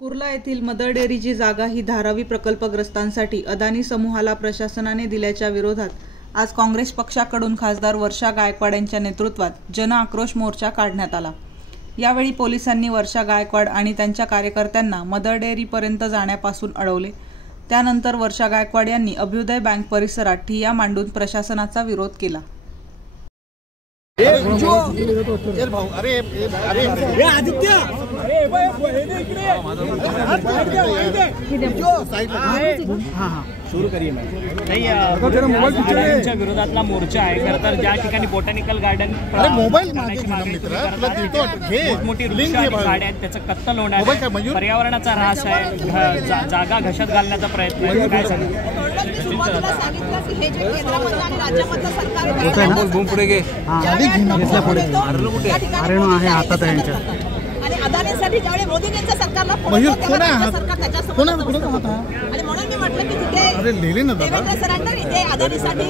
कुर्ला येथील मदर डेअरीची जागा ही धारावी प्रकल्पग्रस्तांसाठी अदानी समूहाला प्रशासनाने दिल्याच्या विरोधात आज काँग्रेस पक्षाकडून खासदार वर्षा गायकवाड यांच्या नेतृत्वात जन आक्रोश मोर्चा काढण्यात आला। यावेळी पोलिसांनी वर्षा गायकवाड आणि त्यांच्या कार्यकर्त्यांना मदर डेअरीपर्यंत जाण्यापासून अडवले। त्यानंतर वर्षा गायकवाड यांनी अभ्युदय बँक परिसरात ठिय्या मांडून प्रशासनाचा विरोध केला। सुरू करिए नाही विरोधातला मोर्चा आहे। खरं तर ज्या ठिकाणी बोटॅनिकल गार्डन मोठी गाड्या आहेत त्याचं कत्तल होणार आहे, पर्यावरणाचा ऱ्हास आहे, जागा घशात घालण्याचा प्रयत्न आहे। काय सांगा अदानीसाठी ज्यावेळी मोदींच्या सरकारला सरकार त्याच्यासमोर आणि म्हणून मी म्हटलं की तिथे देवेंद्र सरांना इथे अदानीसाठी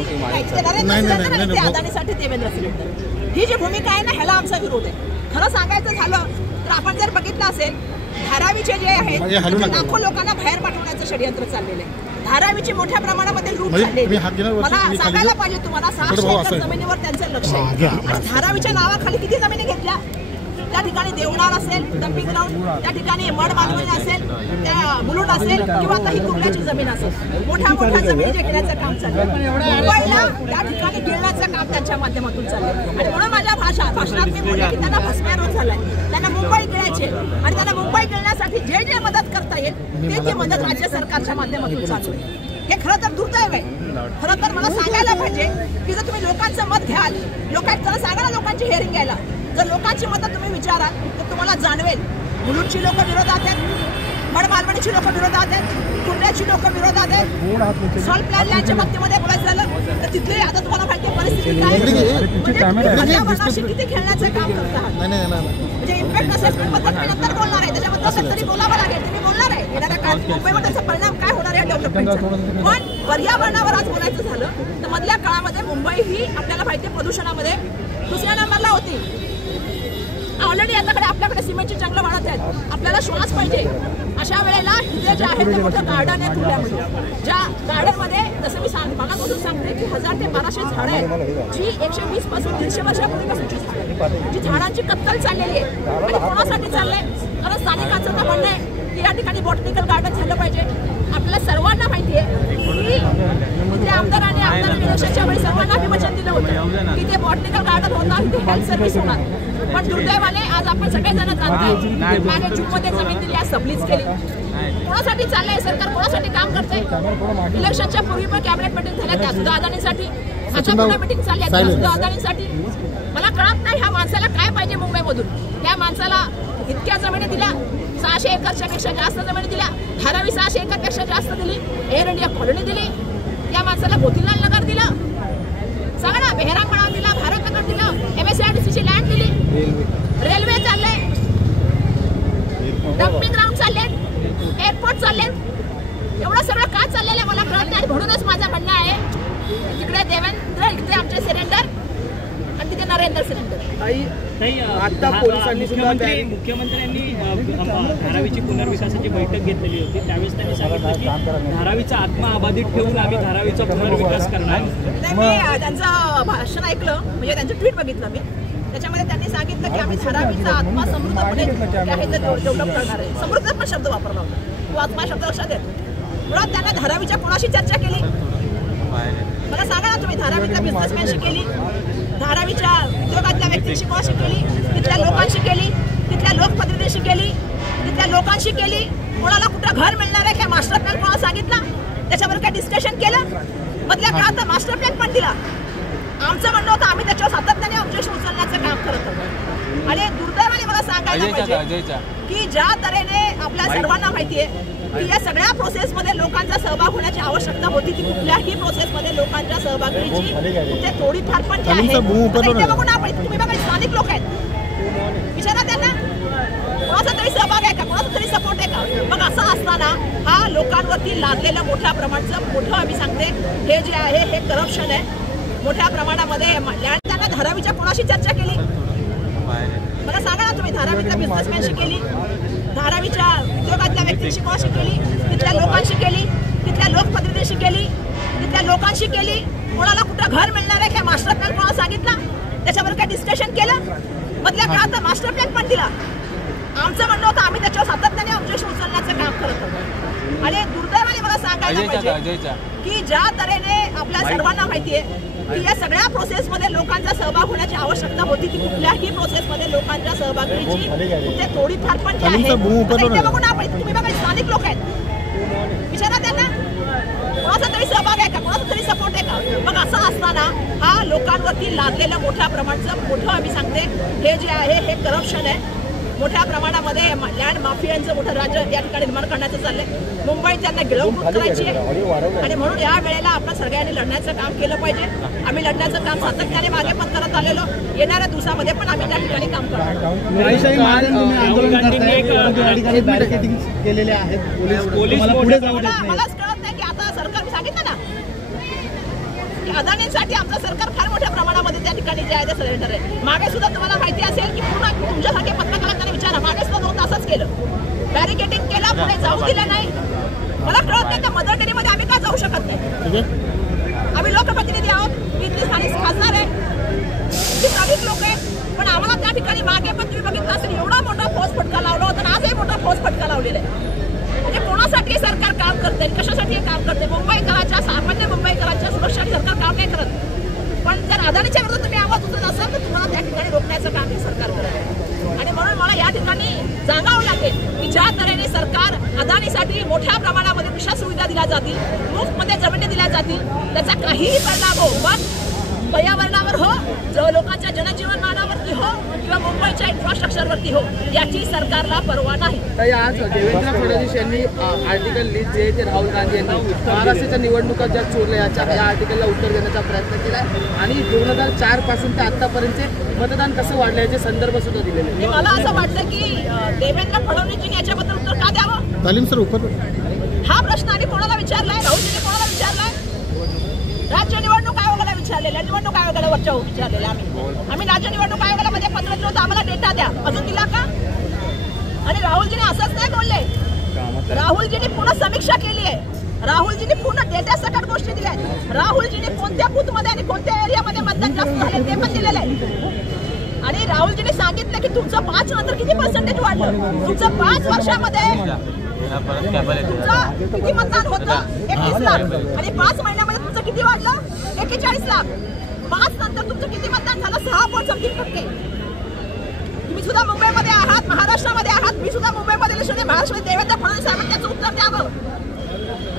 अदानीसाठी देवेंद्र सरांना ही जी भूमिका आहे ना ह्याला आमचा विरोध आहे। खरं सांगायचं झालं तर आपण जर बघितलं असेल धारावीचे जे आहेत लाखो लोकांना बाहेर पाठवण्याचं षडयंत्र चाललेलं आहे। धारावीची मोठ्या प्रमाणामध्ये लूट झालेली मला सांगायला पाहिजे तुम्हाला 600 एकर जमिनीवर त्यांचं लक्ष आहे आणि धारावीच्या नावाखाली किती जमिनी घेतल्या त्या ठिकाणी देवणार असेल डम्पिंग ग्राउंड, त्या ठिकाणी मड मालवणी असेल, त्या मुलुंड असेल किंवा काही कुर्ल्याची जमीन असेल, मोठ्या मोठ्या जमिनी जे घेण्याचं काम चाललं मुंबईला त्या ठिकाणी गिळण्याचं काम त्यांच्या माध्यमातून चाललं आणि म्हणून माझ्या भाषणात मी बोलले की त्यांना भस्म्यारोध झालाय, त्यांना मुंबई गिळायचे आणि त्यांना मुंबई गिळण्यासाठी जे जे मदत करता येईल ती मदत राज्य सरकारच्या माध्यमातून चालू आहे। हे खरं तर दुर्दैव आहे। खरं तर मला सांगायला पाहिजे की जर तुम्ही लोकांचं मत घ्याल, लोकांना सांगा ना लोकांची हिअरिंग घ्यायला, जर लोकांची मतं तुम्ही विचाराल तर तुम्हाला जाणवेल मुलुंडची लोक विरोधात आहेत, मड मालवणीची लोक विरोधात आहेत, कुर्ल्याची लोक विरोधात आहेत। सॉल्ट प्लॅन लँडच्या बाबतीमध्ये बोलायचं झालं तर तिथले आता तुम्हाला माहिती परिस्थिती काय पर्यावरणाशी किती खेळण्याचं काम करत आहात। म्हणजे इम्पॅक्ट असेसमेंट बद्दल मी नंतर बोलणार आहे, त्याच्याबद्दल तरी बोलावं लागेल, तुम्ही बोलणार आहे येणाऱ्या काळात मुंबईवर त्याचा परिणाम काय होणार आहे डेव्हलपमेंटचा। पण पर्यावरणावर आज बोलायचं झालं तर मधल्या काळामध्ये मुंबई ही आपल्याला माहिती प्रदूषणामध्ये दुसऱ्या नंबरला होती। ऑलरेडी आता आपल्याकडे सिमेंटची जंगलं वाढत आहेत, आपल्याला श्वास पाहिजे अशा वेळेला इथे जे आहे ते मोठं गार्डन आहे कुर्ल्यामध्ये, ज्या गार्डनमध्ये जसं मी मागापासून सांगते की 1000 ते 1200 झाडं आहेत जी 120 पासून 150 वर्षापूर्वीपासूनची झाडं जी झाडांची कत्तल चाललेली आहे आणि कोणासाठी चाललंय कारण स्थानिकांचं तर म्हणणं आहे की या ठिकाणी बॉटनिकल गार्डन झालं पाहिजे। आपल्याला सर्वांना माहिती आहे की इथे आमदारांनी इलेक्शनच्या वेळी सर्वांना वचन दिलं होतं की ते बॉटनिकल गार्डन होणार, इथे हेल्थ सर्व्हिस होणार, पण दुर्दैवाने आज आपण सगळेजण जाणतोय मागे जूनमध्ये जमीन दिली आज सबलीच केली। कोणासाठी चाललंय सरकार, कोणासाठी काम करतंय? इलेक्शनच्या पूर्वी पण कॅबिनेट मिटिंग झाल्या त्या सुद्धा अदानीसाठी, आता पुन्हा मिटिंग चालली आहे त्या सुद्धा अदानीसाठी। मला कळत नाही ह्या माणसाला काय पाहिजे मुंबईमधून। ह्या माणसाला इतक्या जमिनी दिल्या, 600 एकरच्या पेक्षा जास्त जमिनी दिल्या, धारावी 600 एकरपेक्षा जास्त दिली, एअर इंडिया कॉलनी दिली, या माणसाला मोतीलाल नगर दिलं, सांगा ना बेहरांगणा दिला, भारत नगर दिलं, MSIDCची लँड दिली, रेल्वे चालले, डम्पिंग ग्राउंड चालले, एअरपोर्ट चालले, एवढं सगळं का चाललेलं मला कळत नाही। म्हणूनच माझं म्हणणं आहे तिकडे देवेंद्र, इकडे आमचे सिलेंडर आणि तिथे नरेंद्र सिलेंडर। आता पोलिसांनी मुख्यमंत्र्यांनी धारावीची पुनर्विकासाची बैठक घेतलेली होती, त्यावेळेस त्यांनी सांगितलं की धारावीचा आत्मा अबाधित ठेवून आम्ही धारावीचा पुनर्विकास करणार। मी त्यांचं भाषण ऐकलं, म्हणजे त्यांचं ट्विट बघितलं मी, त्याच्यामध्ये त्यांनी सांगितलं की आम्ही धारावीचा आत्मा समृद्धपणे डेव्हलप करणार आहे। समृद्ध पण शब्द वापरला होता, तो आत्मा शब्द लक्षात येतो। मुळात त्यांना धारावीच्या कोणाशी चर्चा केली मला सांगा ना तुम्ही? धारावीच्या बिझनेसमॅनशी केली, धारावीच्या उद्योगातल्या व्यक्तींशी कोणाशी केली, तिथल्या लोकांशी केली, तिथल्या लोकप्रतिनिधीशी केली, तिथल्या लोकांशी केली, कोणाला कुठं घर मिळणार आहे काय मास्टर प्लॅन कोणाला सांगितला, त्याच्यावर काय डिस्कशन केलं? मधल्या काळात मास्टर प्लॅन पण दिला। आमचं म्हणणं होतं आम्ही त्याच्यावर सातत्याने ऑब्जेक्शन उचलण्याचं काम करत होतो आणि दुर्दैवाने मला सांगायला पाहिजे की ज्या तऱ्हेने आपल्या सर्वांना माहिती आहे की या सगळ्या प्रोसेसमध्ये लोकांचा सहभाग होण्याची आवश्यकता होती, ती कुठल्याही प्रोसेसमध्ये लोकांच्या सहभागाची कुठे थोडीफार पण आहे। बघून आपण तुम्ही बघा स्थानिक लोक आहेत, विचारा त्यांना कोणाचा तरी सहभाग आहे का, कोणाचा तरी सपोर्ट आहे का? मग असं असताना हा लोकांवरती लादलेलं मोठ्या प्रमाणाचं मोठं आम्ही सांगते हे जे आहे हे करप्शन आहे मोठ्या प्रमाणामध्ये। त्यांना धारावीच्या कोणाशी चर्चा केली मला सांगा ना तुम्ही? धारावीच्या बिझनेसमॅनशी केली, धारावीच्या उद्योगातल्या जनतेशी कोणाशी केली? तिथल्या लोकांशी केली, तिथल्या लोकप्रतिनिधींशी केली, तिथल्या लोकांशी केली. कोणाला कुठं घर मिळणार आहे काय मास्टर प्लॅन कोणाला सांगितला? त्याच्यावर काय डिस्कशन केलं? मधल्या काळात मास्टर प्लॅन पण दिला. आमचं म्हणणं होतं आम्ही त्याच्यावर सातत्याने ऑब्जेक्शन उचलण्याचं काम करत होतो. आणि दुर्दैवाने मला सांगायला पाहिजे की ज्या तऱ्हेने आपल्या सर्वांना माहिती आहे की या सगळ्या प्रोसेसमध्ये लोकांचा सहभाग होण्याची आवश्यकता होती. ती कुठल्याही प्रोसेसमध्ये लोकांच्या सहभागाची कुठे थोडीफार पण जी आहे बघून आपण तुम्ही बघा स्थानिक लोक आहेत विचारा त्यांना कोणाचा तरी सहभाग आहे का, कोणाचा तरी सपोर्ट आहे का? मग असं असताना हा लोकांवरती लादलेलं मोठ्या प्रमाणाचं मोठं आम्ही सांगते हे जे आहे हे करप्शन आहे. मोठ्या प्रमाणामध्ये लँड माफियांचं मोठं राज्य या ठिकाणी निर्माण करण्याचं चाललंय. मुंबई त्यांना गिळवणूक करायची आहे आणि म्हणून या वेळेला आपण सगळ्यांनी लढण्याचं काम केलं पाहिजे. आम्ही लढण्याचं काम सातत्याने मागे पण करत आलेलो. येणाऱ्या दिवसामध्ये पण आम्ही त्या ठिकाणी काम करणार. मलाच कळत नाही की आता सरकार सांगितलं ना की अदानींसाठी आमचं सरकार फार मोठ्या प्रमाणामध्ये त्या ठिकाणी जे आहे ते सरेंडर आहे. मागे सुद्धा तुम्हाला माहिती असेल की पूर्ण तुमच्यासारखे पत्रकारांनी विचारा मागे सुद्धा 2 तासच केलं, बॅरिकेडिंग केलं, पुढे जाऊ दिलं नाही. मला कळत नाही का मदर डेअरीमध्ये आम्ही का जाऊ शकत नाही? आम्ही लोकप्रतिनिधी आहोत, मी इथली स्थानिक खासदार आहे, ती स्थानिक लोक आहे, पण आम्हाला त्या ठिकाणी मागे पण तुम्ही बघितलं असेल एवढा मोठा फौज फटका लावला होता आणि आजही मोठा फौज फटका लावलेला आहे. म्हणजे कोणासाठी सरकार काम करते, कशासाठी काम करते? मुंबईकरांच्या सामान्य मुंबईकरांच्या सुरक्षेसाठी सरकार काम नाही करत. पण जर अदानीच्या विरोधात तुम्ही आवाज उचलत असाल तर तुम्हाला त्या ठिकाणी रोखण्याचं काम हे सरकार करत. आणि म्हणून मला या ठिकाणी सांगावं लागेल की ज्या तऱ्हेने सरकार अदानीसाठी मोठ्या प्रमाणामध्ये दिशा सुविधा दिल्या जातील, मुफ्तमध्ये जमिनी दिल्या जातील, त्याचा काहीही परिणाम हो पण पर्यावरणावर हो, लोकांच्या जनजीवनमानावरती हो किंवा मुंबईच्या इन्फ्रास्ट्रक्चरवरती हो, याची सरकारला पर्वा नाही. आज देवेंद्र फडणवीस यांनी आर्टिकल लिस्ट जे आहे ते राहुल गांधी यांनी महाराष्ट्राच्या निवडणुका ज्या चोरल्या या आर्टिकलला उत्तर देण्याचा प्रयत्न केला आणि 2004 पासून ते आतापर्यंत मतदान कसं वाढलं याचे संदर्भ सुद्धा दिलेले. मला असं वाटतं की देवेंद्र फडणवीसजींनी याच्याबद्दल उत्तर का द्यावं? तालीम सर हा प्रश्न आम्ही कोणाला विचारलाय? राहुलजींनी कोणाला विचारलाय? राज्य निवडणूक आयोगाला विचारलेल्या, निवडणूक आयोगाला वरच्या विचारलेल्या आम्ही राज्य निवडणूक आयोगाला मध्ये पत्र दिलं होतं आम्हाला डेटा द्या, अजून दिला का? आणि राहुलजीने असंच नाही बोलले. राहुलजीने पूर्ण समीक्षा केली आहे, राहुलजीने पूर्ण डेटा सकट गोष्टी दिल्या आहेत. राहुलजीने कोणत्या बूथमध्ये आणि कोणत्या एरियामध्ये मतदान जास्त झाले ते पण दिलेलं आहे. आणि राहुलजीने सांगितलं की तुमचं 5 नंतर किती पर्सेंटेज वाढलं, तुमचं 5 वर्षामध्ये तुमचं किती मतदान होतं 31 लाख आणि 5 महिन्यामध्ये तुमचं किती वाढलं 41 लाख. 5 नंतर तुमचं किती मतदान झालं 6.3%. तुम्ही सुद्धा मुंबईमध्ये आहात, महाराष्ट्रामध्ये आहात, मी सुद्धा मुंबईमध्ये महाराष्ट्रामध्ये. देवेंद्र फडणवीस साहेबांनी त्याचं उत्तर द्यावं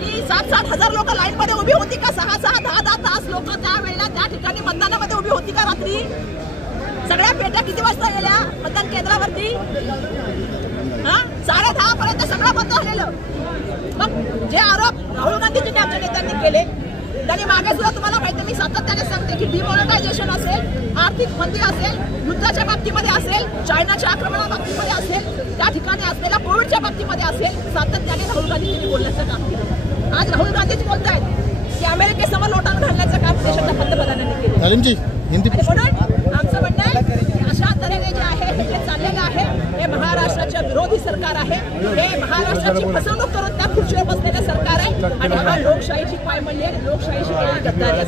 की 7-7 हजार लोक लाईन मध्ये उभी होती का? 6-6, 10-10 तास लोक त्या वेळेला त्या ठिकाणी मतदानामध्ये उभी होती का? रात्री सगळ्या पेट्या किती वाजता गेल्या मतदान केंद्रावरती? 10:30 पर्यंत सगळं बंद झालेलं. मग जे आरोप राहुल गांधीजींनी आमच्या नेत्यांनी केले त्यांनी मागे सुद्धा तुम्हाला माहिती, मी सातत्याने सांगते की डिमॉनिटायझेशन असेल, आर्थिक मंदी असेल, युद्धाच्या बाबतीमध्ये असेल, चायनाच्या आक्रमणाच्या बाबतीमध्ये असेल, त्या ठिकाणी असलेल्या कोविडच्या बाबतीमध्ये असेल, सातत्याने राहुल गांधीजींनी बोलण्याचं काम केलं. आज राहुल गांधीजी बोलतायत की अमेरिकेसमोर लोटांना घालण्याचं काम देशाच्या पंतप्रधानांनी केलं. म्हणून आमचं म्हणणं आहे अशा तऱ्हेने जे आहे हे जे चाललेलं आहे हे महाराष्ट्राच्या विरोधी सरकार आहे. हे महाराष्ट्राची फसवणूक करून त्या खुर्चीवर बसलेलं सरकार आहे आणि हा लोकशाहीची पायमल्ली आहे, लोकशाहीची गद्दारी आहे.